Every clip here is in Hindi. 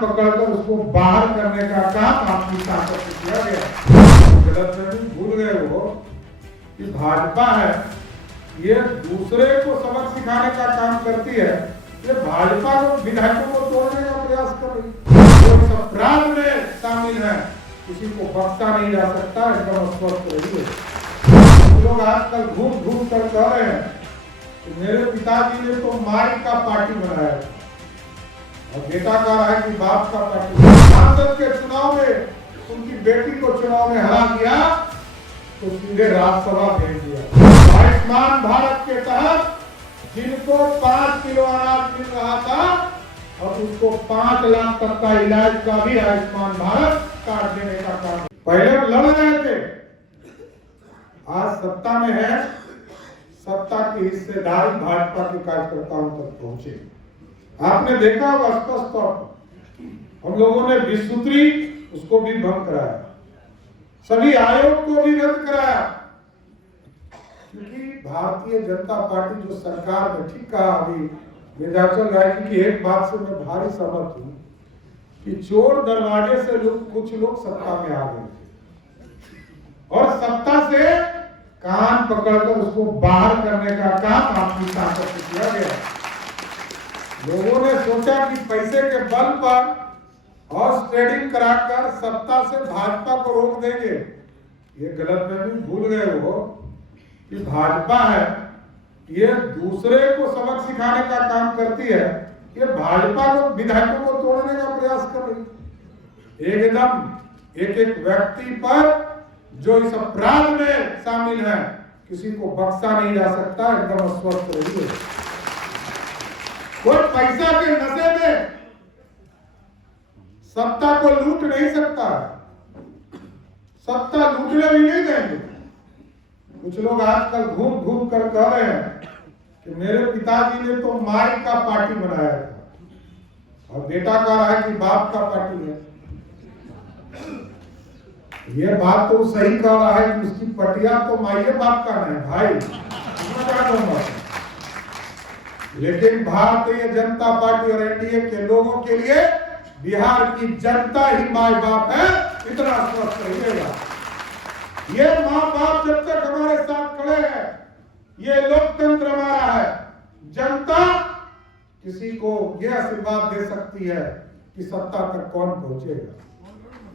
पकड़कर उसको बाहर करने का काम आपकी ताकत से किया गया। गलतफहमी भूल गए वो कि भाजपा है ये दूसरे को सबक सिखाने का काम करती है, ये भाजपा को विधायकों को तोड़ने का प्रयास कर रही है। जो इस अपराध में शामिल है किसी को बख्शा नहीं जा सकता, एकदम स्वस्थ रहिए। लोग आजकल घूम घूम कर कह रहे हैं कि मेरे पिताजी ने तो माई का पार्टी बनाया और बेटा कह रहा है कि बाप का पार्टी। सांसद के चुनाव में उनकी बेटी को चुनाव में हरा दिया तो सीधे राज्यसभा भेज दिया। आयुष्मान भारत के तहत जिनको 5 किलो अनाज मिल रहा था और उसको 5 लाख तक का इलाज का भी आयुष्मान भारत कार्ड देने का काम। पहले लड़ रहे थे, आज सत्ता में है, सत्ता की हिस्सेदारी भाजपा के कार्यकर्ताओं तक पहुंचे। आपने देखा होगा स्पष्ट तौर पर हम लोगों ने विसूत्री उसको भी भंग कराया, सभी आयोग को भी रद्द कराया, क्योंकि भारतीय जनता पार्टी जो सरकार में, ठीक कहा अभी विंध्याचल राय जी की एक बात से मैं भारी सहमत हूं कि चोर दरवाजे से कुछ लोग सत्ता में आ गए थे और सत्ता से कान पकड़कर उसको बाहर करने का काम आपकी ताकत से किया गया। लोगों ने सोचा कि पैसे के बल पर हॉर्स ट्रेडिंग कराकर सत्ता से भाजपा को रोक देंगे। ये गलतफहमी भूल गए वो कि भाजपा है ये दूसरे को सबक सिखाने का काम करती है, ये भाजपा को विधायकों को तोड़ने का प्रयास कर रही है। एकदम एक एक व्यक्ति पर जो इस अपराध में शामिल है किसी को बख्शा नहीं जा सकता, एकदम स्वस्थ रहिए। कोई पैसा के नशे में सत्ता को लूट नहीं सकता, सत्ता लूटने भी नहीं देंगे। कुछ लोग आजकल घूम घूम कर कह रहे हैं कि मेरे पिताजी ने तो माई का पार्टी बनाया था और बेटा कह रहा है कि बाप का पार्टी है। ये बात तो सही कह रहा है कि उसकी पटिया तो माइये बाप का नहीं भाई, लेकिन भारतीय जनता पार्टी और एनडीए के लोगों के लिए बिहार की जनता ही माई बाप है, इतना स्पष्ट रहिएगा। ये माँ बाप जब तक हमारे साथ खड़े हैं, ये लोकतंत्र हमारा है। जनता किसी को यह आशीर्वाद दे सकती है कि सत्ता तक कौन पहुंचेगा।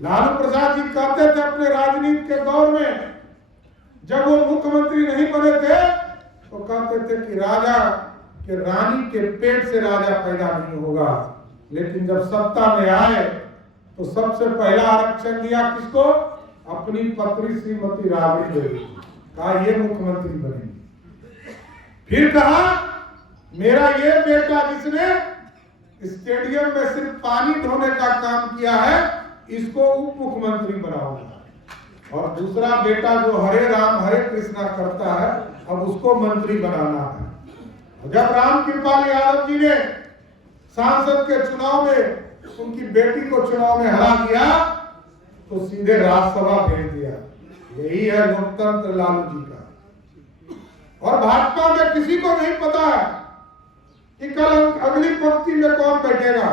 लालू प्रसाद जी कहते थे अपने राजनीति के दौर में, जब वो मुख्यमंत्री नहीं बने थे तो कहते थे कि राजा के रानी के पेट से राजा पैदा नहीं होगा, लेकिन जब सत्ता में आए तो सबसे पहला आरक्षण दिया किसको? अपनी पत्नी श्रीमती राबड़ी देवी, कहा ये मुख्यमंत्री बनेगी। फिर कहा मेरा ये बेटा जिसने स्टेडियम में सिर्फ पानी ढोने का काम किया है, इसको उप मुख्यमंत्री बनाऊंगा। और दूसरा बेटा जो हरे राम हरे कृष्णा करता है, अब उसको मंत्री बनाना है। जब राम कृपाल यादव जी ने सांसद के चुनाव में उनकी बेटी को चुनाव में हरा दिया तो सीधे राज्यसभा भेज दिया। यही है लोकतंत्र लालू जी का। और भाजपा में किसी को नहीं पता है कि कल अगली पंक्ति में कौन बैठेगा।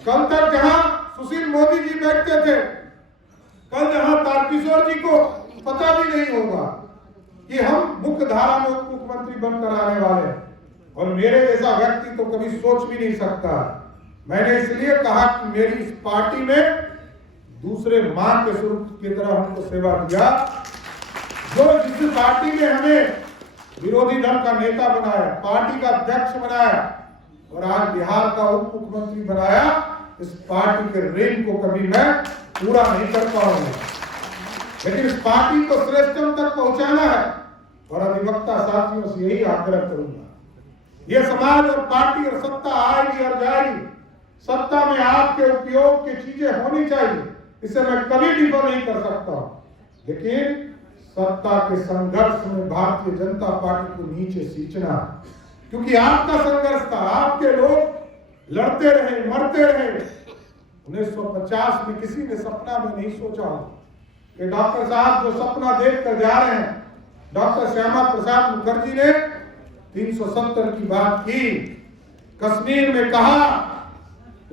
कल तक जहां सुशील मोदी जी बैठते थे, कल जहां तारकिशोर जी को पता भी नहीं होगा कि हम मुख्य धारा में मुख्यमंत्री बनकर आने वाले हैं। और मेरे जैसा व्यक्ति तो कभी सोच भी नहीं सकता। मैंने इसलिए कहा कि मेरी इस पार्टी में दूसरे मां के स्वरूप की तरह हमको सेवा दिया। जो जिस पार्टी ने हमें विरोधी दल का नेता बनाया, पार्टी का अध्यक्ष बनाया और आज बिहार का उप मुख्यमंत्री बनाया, इस पार्टी के रेंज को कभी मैं पूरा नहीं कर पाऊंगा। लेकिन इस पार्टी को श्रेष्ठतम तक पहुंचाना है और अधिवक्ता साथियों से यही आग्रह करूंगा। ये समाज और पार्टी और सत्ता आएगी और जाएगी, सत्ता में आपके उपयोग की चीजें होनी चाहिए, इसे मैं कभी डिफर नहीं कर सकता। लेकिन सत्ता के संघर्ष में भारतीय जनता पार्टी को नीचे खींचना, क्योंकि आपका संघर्ष था, आपके लोग लड़ते रहे, मरते रहे। 1950 में किसी ने सपना में नहीं सोचा कि डॉक्टर साहब जो सपना देख कर जा रहे हैं, डॉक्टर श्यामा प्रसाद मुखर्जी ने 370 की बात की, कश्मीर में कहा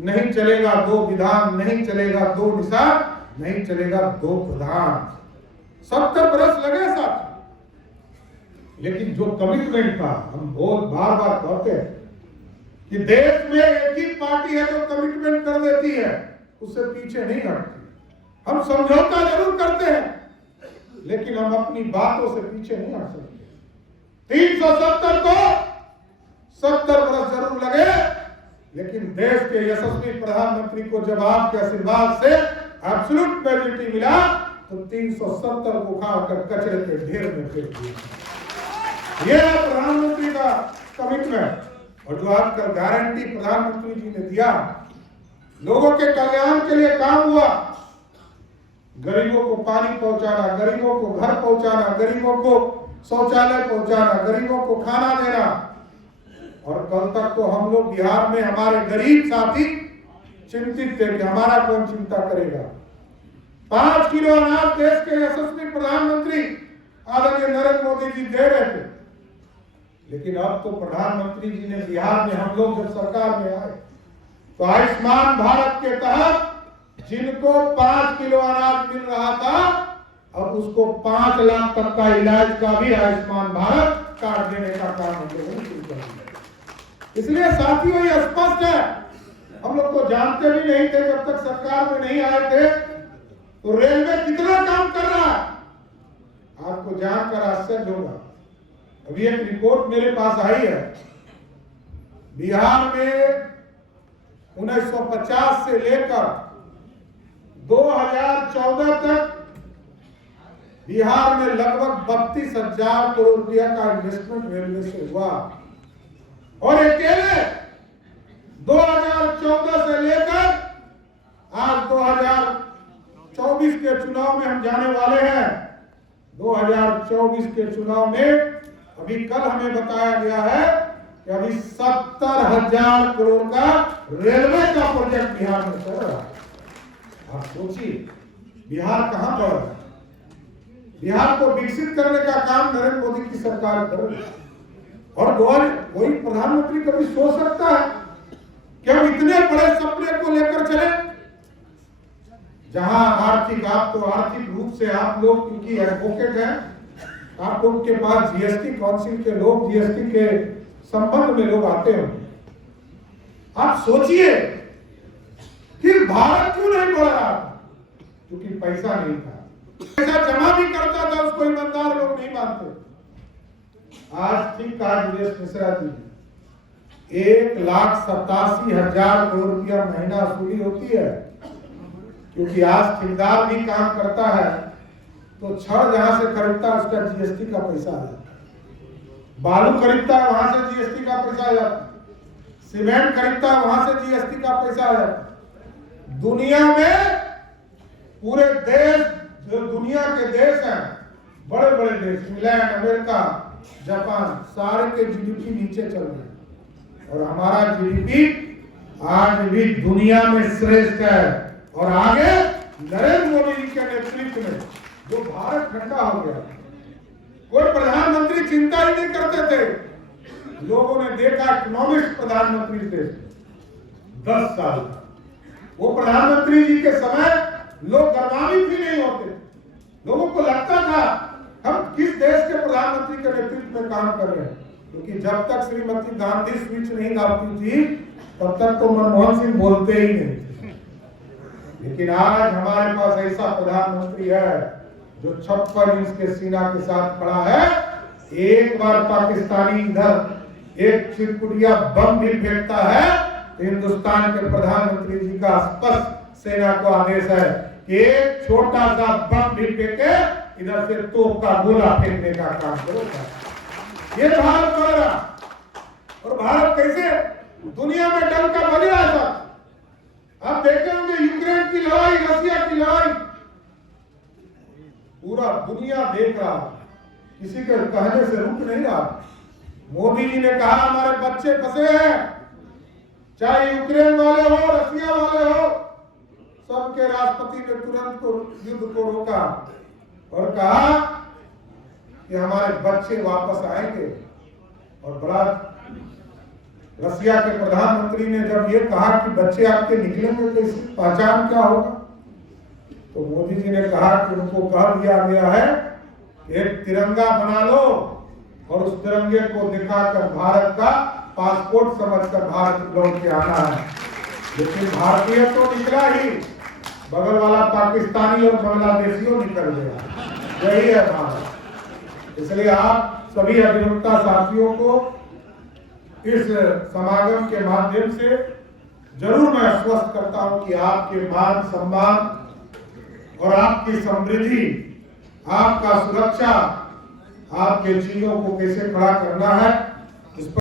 नहीं चलेगा दो विधान, नहीं चलेगा दो निशान, नहीं चलेगा दो प्रधान। 70 बरस लगे साथ, लेकिन जो कमिटमेंट था, हम बहुत बार बार कहते हैं कि देश में एक ही पार्टी है जो कमिटमेंट कर देती है, उससे पीछे नहीं हटती। हम समझौता जरूर करते हैं, लेकिन हम अपनी बातों से पीछे नहीं हट सकते। 370 को 70 बरस जरूर लगे, लेकिन देश के यशस्वी प्रधानमंत्री को जब आपके आशीर्वाद से एब्सोल्यूट मेजॉरिटी मिला, तो 370 को उखाड़कर कचरे के ढेर में फेंक दिया। यह है प्रधानमंत्री का कमिटमेंट। और जो आजकल गारंटी प्रधानमंत्री जी ने दिया, लोगों के कल्याण के लिए काम हुआ। गरीबों को पानी पहुंचाना, गरीबों को घर पहुंचाना, गरीबों को शौचालय पहुंचाना, गरीबों को खाना देना। और कल तक तो हम लोग बिहार में हमारे गरीब साथी चिंतित थे कि हमारा कौन चिंता करेगा। 5 किलो अनाज देश के यशस्वी प्रधानमंत्री आदरणीय नरेंद्र मोदी जी दे रहे थे, लेकिन अब तो प्रधानमंत्री जी ने बिहार में, हम लोग जब सरकार में आए तो आयुष्मान भारत के तहत जिनको 5 किलो अनाज मिल रहा था, अब उसको 5 लाख तक का इलाज का भी आयुष्मान भारत कार्ड देने का काम हम लोगों ने शुरू कर दिया। इसलिए साथियों, ये स्पष्ट है, हम लोग तो जानते भी नहीं थे जब तक सरकार में नहीं आए थे, तो रेलवे कितना काम कर रहा है आपको जानकर आश्चर्य होगा। अभी एक रिपोर्ट मेरे पास आई है, बिहार में 1950 से लेकर 2014 तक बिहार में लगभग 32,000 करोड़ रुपया का इन्वेस्टमेंट रेलवे से हुआ। और अकेले 2014 से लेकर आज 2024 के चुनाव में हम जाने वाले हैं। 2024 के चुनाव में अभी कल हमें बताया गया है कि अभी 70,000 करोड़ का रेलवे का प्रोजेक्ट बिहार में चल रहा है। आप सोचिए बिहार कहां पर है। बिहार को विकसित करने का काम नरेंद्र मोदी की सरकार कर रही है। और कोई प्रधानमंत्री कभी सोच सकता है कि हम इतने बड़े सपने को लेकर चले, जहां आर्थिक, आप तो आर्थिक रूप से आप लोग क्योंकि एडवोकेट हैं, आप लोग के पास जीएसटी काउंसिल के लोग, जीएसटी के संबंध में लोग आते होंगे। आप सोचिए फिर भारत क्यों नहीं बढ़ रहा? क्योंकि पैसा नहीं था। पैसा जमा भी करता था, उसको ईमानदार लोग नहीं मानते। आज ठीक कहा दिनेश मिश्रा जी, 1,87,000 करोड़ रुपया महीना वसूली होती है, क्योंकि आज ठेकेदार भी काम करता है तो छड़ जहां से खरीदता है उसका जीएसटी का पैसा आ जाता है, बालू खरीदता है वहां से जीएसटी का पैसा आ जाता है, सीमेंट खरीदता है वहां से जीएसटी का पैसा आ जाता है। दुनिया में पूरे देश, जो दुनिया के देश हैं, बड़े बड़े देश, इंग्लैंड, अमेरिका, जापान, सारे के जीडीपी नीचे चल रहे हैं और हमारा जीडीपी आज भी दुनिया में श्रेष्ठ है। और आगे नरेंद्र मोदी जी के नेतृत्व में जो भारत ठंडा हो गया, कोई प्रधानमंत्री चिंता ही नहीं करते थे। लोगों ने देखा इकोनॉमिस्ट प्रधानमंत्री थे 10 साल, वो प्रधानमंत्री जी के समय लोग गर्मान्वित भी नहीं होते। लोगों को लगता था हम किस देश के प्रधानमंत्री के नेतृत्व में काम कर रहे हैं, क्योंकि जब तक श्रीमती गांधी स्पीच नहीं गाती थी तब तक तो मनमोहन सिंह बोलते ही नहीं थे। लेकिन आज हमारे पास ऐसा प्रधानमंत्री है जो 56 इंच के सीना के साथ खड़ा है। एक बार पाकिस्तानी इधर एक चिरकुटिया बम भी फेंकता है तो हिंदुस्तान के प्रधानमंत्री जी का स्पष्ट सेना को आदेश है कि एक छोटा सा बम भी फेंके, इधर से तोप का गोला फेंकने का काम करो। ये भारत कर रहा। और भारत कैसे दुनिया में डंका बज रहा था। आप देखे होंगे यूक्रेन की लड़ाई, रशिया की लड़ाई, पूरा दुनिया देख रहा, किसी के कहने से रुक नहीं रहा। मोदी जी ने कहा हमारे बच्चे फंसे हैं, चाहे यूक्रेन वाले हो, रशिया वाले हो, सबके राष्ट्रपति ने तुरंत युद्ध को रोका और कहा कि हमारे बच्चे वापस आएंगे। और बड़ा रसिया के प्रधानमंत्री ने जब ये कहा कि बच्चे आपके निकलेंगे तो इसकी पहचान क्या होगा, तो मोदी जी ने कहा कि उनको कह दिया गया है एक तिरंगा बना लो और उस तिरंगे को दिखाकर भारत का पासपोर्ट समझकर भारत लौट के आना है। लेकिन भारतीय तो निकला ही, बगल वाला पाकिस्तानी और बांग्लादेशियों निकल गया। यही है भारत। इसलिए आप सभी अधिवक्ता साथियों को इस समागम के माध्यम से जरूर मैं आश्वस्त करता हूं कि आपके मान सम्मान और आपकी समृद्धि, आपका सुरक्षा, आपके चीजों को कैसे खड़ा करना है